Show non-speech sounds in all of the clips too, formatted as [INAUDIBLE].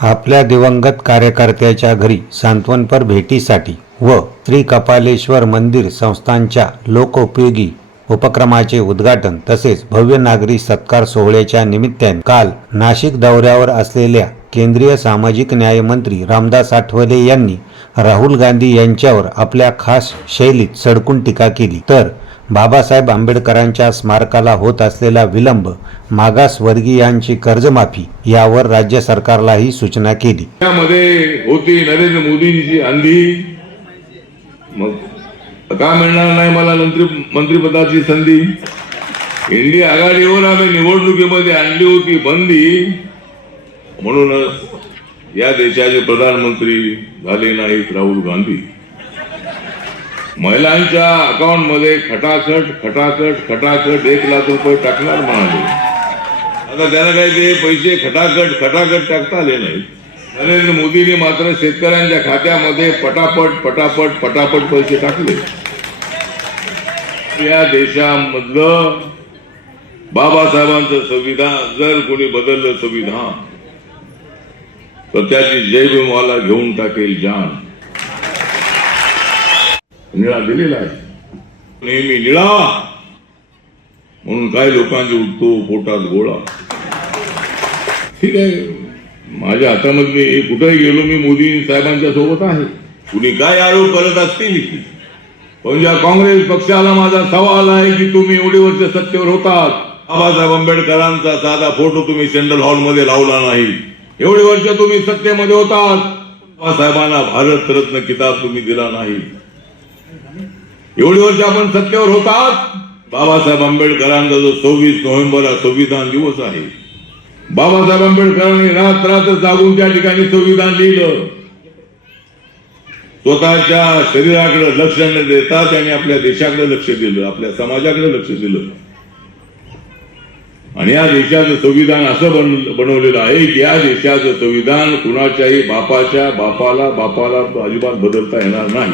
आपल्या दिवंगत कार्यकर्त्याच्या घरी सांत्वनपर भेटीसाठी व श्री कपालेश्वर मंदिर संस्थांच्या लोकोपयोगी उपक्रमाचे उद्घाटन तसेच भव्य नागरी सत्कार सोहळ्याच्या निमित्ताने काल नाशिक दौऱ्यावर असलेल्या केंद्रीय सामाजिक न्याय मंत्री रामदास आठवले यांनी राहुल गांधी यांच्यावर आपल्या खास शैलीत सडकून टीका केली. तर बाबासाहेब आंबेडकरांच्या स्मारकाला होत असलेला विलंब मागासवर्गीयांची कर्जमाफी यावर राज्य सरकारलाही सूचना केली. त्यामध्ये होती नरेंद्र मोदींची आंधी. मग का मिळणार नाही मला मंत्री मंत्रिपदाची संधी. इंडिया आघाडीवर आम्ही निवडणुकीमध्ये आणली होती बंदी. म्हणूनच या देशाचे प्रधानमंत्री झाले नाहीत राहुल गांधी. महिलांच्या अकाउंटमध्ये खटाखट खटाखट खटाखट एक लाख रुपये टाकणार म्हणाले. आता त्यांना काही ते पैसे खटाखट खटाखट टाकता आले नाहीत नरेंद्र मोदींनी मात्र शेतकऱ्यांच्या खात्यामध्ये पटापट पटापट पटापट पैसे टाकले. या देशामधलं बाबासाहेबांचं संविधान जर कोणी बदललं संविधान तर त्याची जय भीमाला घेऊन टाकेल जान. निळा दिलेला आहे. नेहमी निळा. म्हणून काय लोकांचे उठतो पोटात गोळा. ठीक आहे. माझ्या हातामध्ये मी कुठेही गेलो मी मोदी साहेबांच्या सोबत आहे. कुणी काय आरोप करत असतील? पण ज्या काँग्रेस पक्षाला माझा सवाल आहे की तुम्ही एवढे वर्ष सत्तेवर होतात बाबासाहेब आंबेडकरांचा साधा फोटो तुम्ही सेंट्रल हॉलमध्ये लावला नाही. एवढे वर्ष तुम्ही सत्तेमध्ये होतात. बाबासाहेबांना भारत रत्न किताब तुम्ही दिला नाही. एवढी वर्ष आपण सत्तेवर होतात. बाबासाहेब आंबेडकरांचा जो सव्वीस नोव्हेंबर हा संविधान दिवस आहे. बाबासाहेब आंबेडकरांनी रात रात्र जागून त्या ठिकाणी संविधान लिहिलं. स्वतःच्या शरीराकडे लक्ष न देता त्यांनी आपल्या देशाकडे लक्ष दिलं आपल्या समाजाकडे लक्ष दिलं. आणि या देशाचं संविधान असं बन बनवलेलं आहे की या देशाचं संविधान कुणाच्याही बापाच्या बापाला बापाला अजिबात बदलता येणार नाही.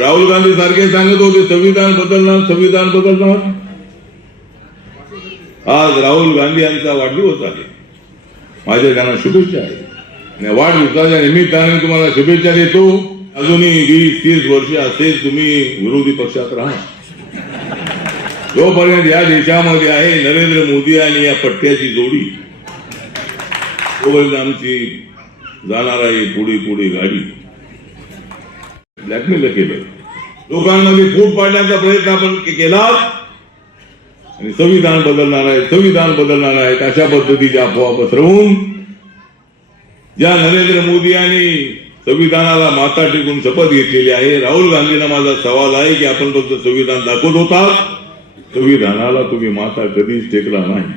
राहुल गांधी सारखे सांगत होते संविधान बदलणार संविधान बदलणार. आज राहुल गांधी यांचा वाढदिवस आहे. माझ्या त्यांना शुभेच्छा आहे आणि वाढदिवसाच्या निमित्ताने तुम्हाला शुभेच्छा देतो. अजूनही वीस तीस वर्ष असेच तुम्ही विरोधी पक्षात राहा. जोपर्यंत या देशामध्ये आहे नरेंद्र मोदी आणि या पट्ट्याची जोडी तोपर्यंत आमची जाणार आहे पुढे पुढे गाडी ब्लॅकमेल केलं. लोकांमध्ये फूट पाडण्याचा प्रयत्न आपण केला. आणि संविधान बदलणार आहे संविधान बदलणार आहे अशा पद्धतीच्या अफवा पसरवून ज्या नरेंद्र मोदी यांनी संविधानाला माता टेकून शपथ घेतलेली आहे राहुल गांधींना माझा सवाल आहे की आपण फक्त संविधान दाखवत होता? संविधानाला तुम्ही माता कधीच टेकला नाही.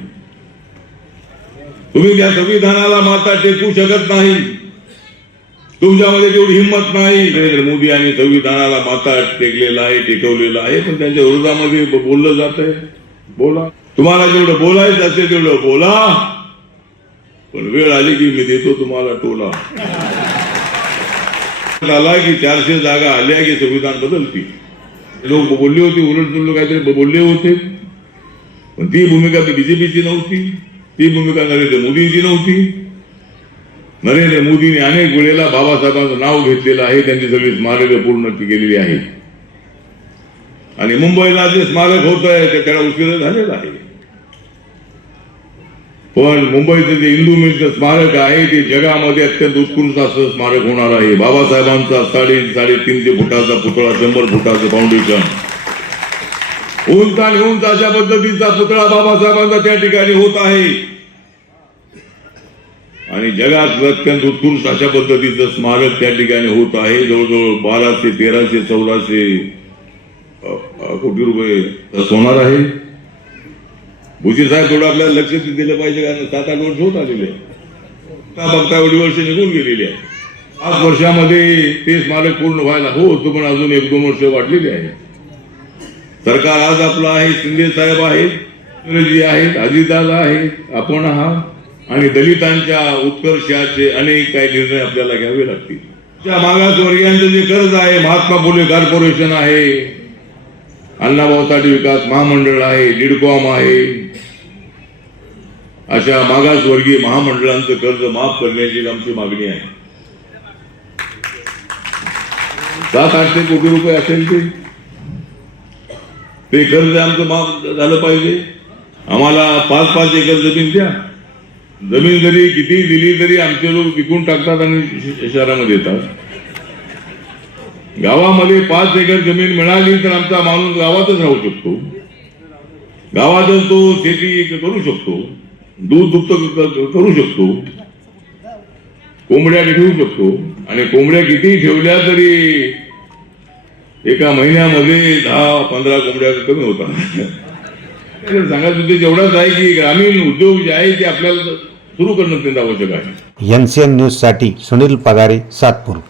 तुम्ही त्या संविधानाला माता टेकू शकत नाही. तुमच्यामध्ये तेवढी हिंमत नाही. नरेंद्र मोदी आणि संविधानाला माता टेकलेला आहे टेकवलेला आहे पण त्यांच्या विरोधामध्ये बोललं जात आहे. बोला. तुम्हाला जेवढं बोलायचं असेल तेवढं बोला. पण वेळ आली की मी देतो तुम्हाला टोला. [LAUGHS] आला की चारशे जागा आल्या की संविधान बदलती लोक बोलले होते उलट तुलट काहीतरी बोलले होते. पण ती भूमिका बीजेपीची नव्हती. ती भूमिका नरेंद्र मोदींची नव्हती. नरेंद्र मोदींनी अनेक वेळेला बाबासाहेबांचं नाव घेतलेलं आहे. त्यांची सगळी स्मारकं पूर्ण केलेली आहेत. आणि मुंबईला जे स्मारक होत आहे ते त्याला उशीर झालेलं आहे. पण मुंबईचं जे हिंदू मिलचं स्मारक आहे ते जगामध्ये अत्यंत उत्कृष्ट असं स्मारक होणार आहे. बाबासाहेबांचा साडे साडेतीनशे फुटाचा पुतळा शंभर फुटाचं फाउंडेशन उंच आणि उंच अशा पद्धतीचा पुतळा बाबासाहेबांचा त्या ठिकाणी होत आहे. आणि जगात अत्यंत उत्कृष्ट अशा पद्धतीचं स्मारक त्या ठिकाणी होत आहे. जवळजवळ बाराशे तेराशे चौदाशे कोटी रुपये तसं होणार आहे. भुजी साहेब थोडं आपल्याला लक्ष दिलं पाहिजे कारण सात आठ वर्ष होत आलेले आहे. बघता एवढी वर्ष निघून गेलेली आहे पाच वर्षामध्ये ते स्मारक पूर्ण व्हायला हो तो पण अजून एक दोन वर्ष वाढलेली आहे सरकार आज आपलं आहे शिंदे साहेब आहेत आहेत अजितदादा आहेत आपण आहात. आणि दलितांच्या उत्कर्षाचे अनेक काही निर्णय आपल्याला घ्यावे लागतील. त्या मागासवर्गीयांचं जे कर्ज आहे महात्मा फुले कॉर्पोरेशन आहे अण्णाभाऊ साठे विकास महामंडळ आहे डिडकॉम आहे अशा मागासवर्गीय महामंडळांचं कर्ज माफ करण्याची आमची मागणी आहे. सात आठशे कोटी रुपये असेल ते. ते कर्ज आमचं माफ झालं पाहिजे. आम्हाला पाच पाच एकर जमीन द्या. जमीन जरी किती दिली तरी आमचे लोक विकून टाकतात आणि शहरामध्ये येतात. गावामध्ये पाच एकर जमीन मिळाली तर आमचा माणूस गावातच राहू शकतो. गावातच तो शेती करू शकतो. दूध दुप्त करू शकतो. कोंबड्या ठेवू शकतो. आणि कोंबड्या किती ठेवल्या तरी एका महिन्यामध्ये दहा पंधरा कोंबड्या कमी होतात. तर सांगायचं जेवढाच आहे की ग्रामीण उद्योग जे आहे ते आपल्याला सुरू करणं अत्यंत आवश्यक आहे. एन सी एन न्यूजसाठी सुनील पगारे सातपूर.